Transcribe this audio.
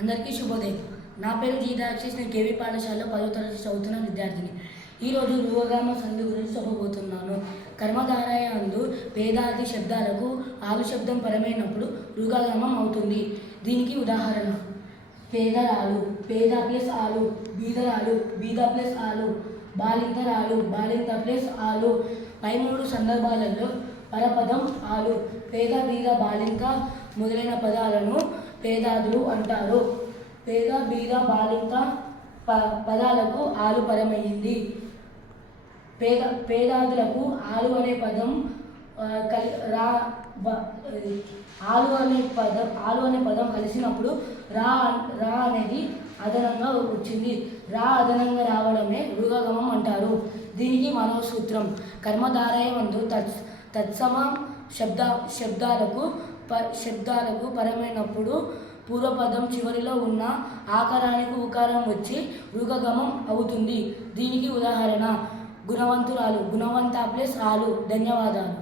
అందరికీ శుభోదయం. నా పేరు జీదాక్షిష్ నేను కేవీ పాఠశాలలో పదో తరగతి చదువుతున్న విద్యార్థిని. ఈరోజు రూపగామ సంధి గురించి చెప్పబోతున్నాను. కర్మధారాయ అందు పేదాది శబ్దాలకు ఆలు శబ్దం పరమైనప్పుడు రుగాగమం అవుతుంది. దీనికి ఉదాహరణ. పేదరాలు పేద ప్లస్ ఆలు బీదరాలు బీద ప్లస్ ఆలు బాలింతరాలు బాలింత ప్లస్ ఆలు పై మూడు సందర్భాలలో పరపదం ఆలు పేద బీద బాలింత మొదలైన పదాలను పేదాదులు అంటారు. పేద బీద బాలిక ప పదాలకు ఆలుపరమైంది పేద పేదాదులకు ఆలు అనే పదం కలి రా ఆలు అనే పదం ఆలు అనే పదం కలిసినప్పుడు రా రా అనేది అదనంగా వచ్చింది. రా అదనంగా రావడమే మృగగమం అంటారు. దీనికి మరో సూత్రం కర్మధారయమందు తత్ తత్సమ శబ్ద శబ్దాలకు ప శబ్దాలకు పరమైనప్పుడు పూర్వపదం చివరిలో ఉన్న ఆకారానికి ఉకారం వచ్చి మృగగమం అవుతుంది. దీనికి ఉదాహరణ గుణవంతురాలు గుణవంత ప్లస్ ఆలు. ధన్యవాదాలు.